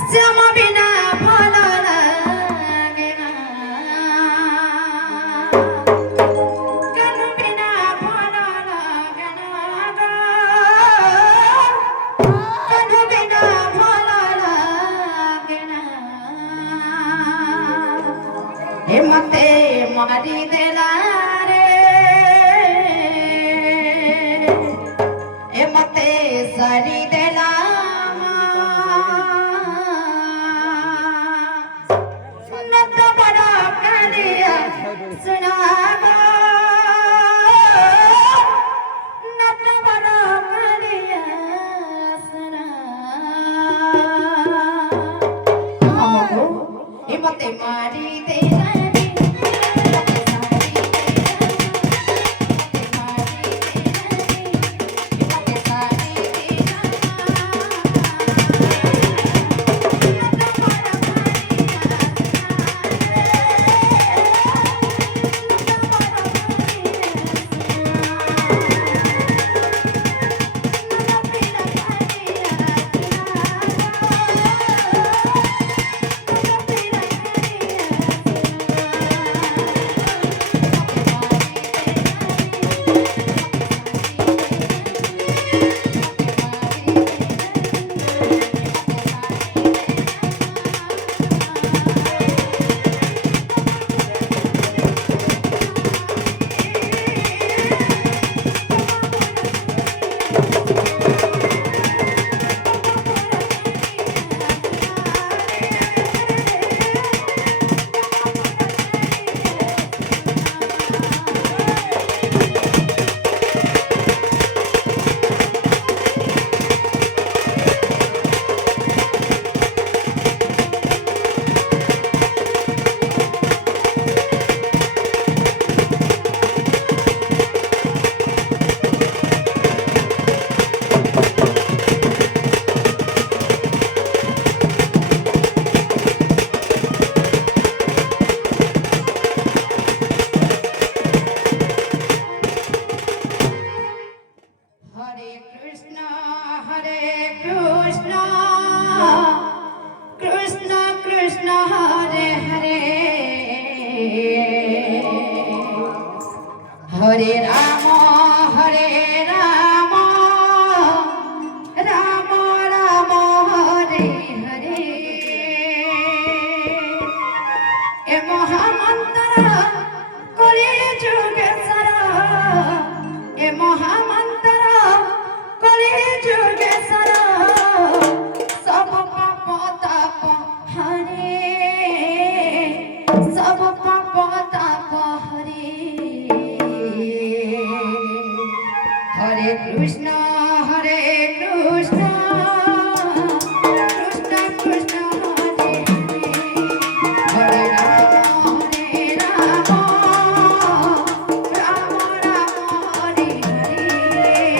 শ্যামা বিনা ভালো লাগে না কেন বিনা ভালো লাগে না কেন বিনা ভালো লাগে না হেমতে মারি দেলা রে হেমতে সারি দেলা মারি দে हरे राम राम राम हरे हरे ए महामंत्र कले जुगे सारा ए महामंत्र कले जुगे सारा सब पाप ताप हरे सब पाप ताप हरे हरे कृष्ण कृष्ण कृष्ण हरे हरे हरे राम राम राम हरे हरे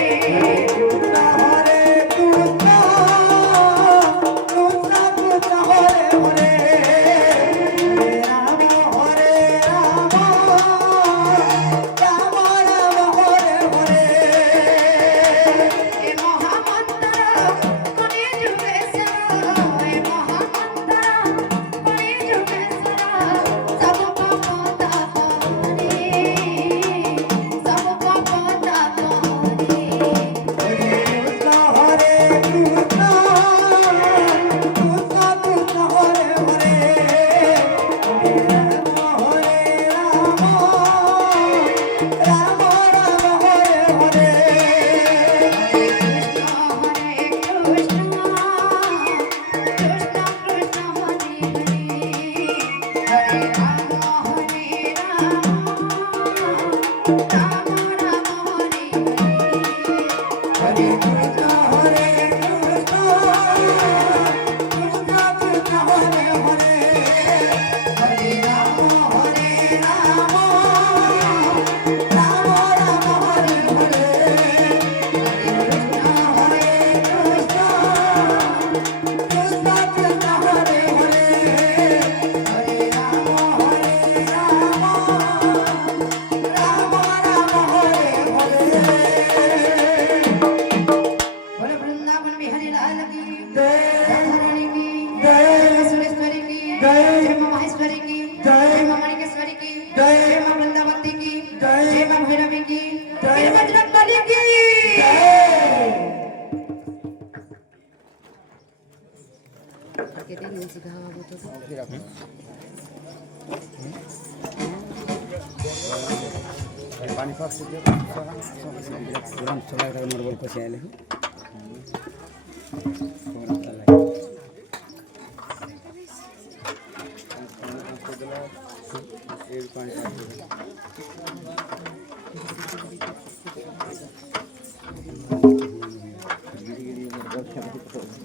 मुंडेश्वरी की जय मां मणिकेश्वरी की जय मां वृंदावती की जय मां भैरवी की जय बजरंगबली की पानी पास से तुरंत चला कर नॉर्मल को से आले हो पानी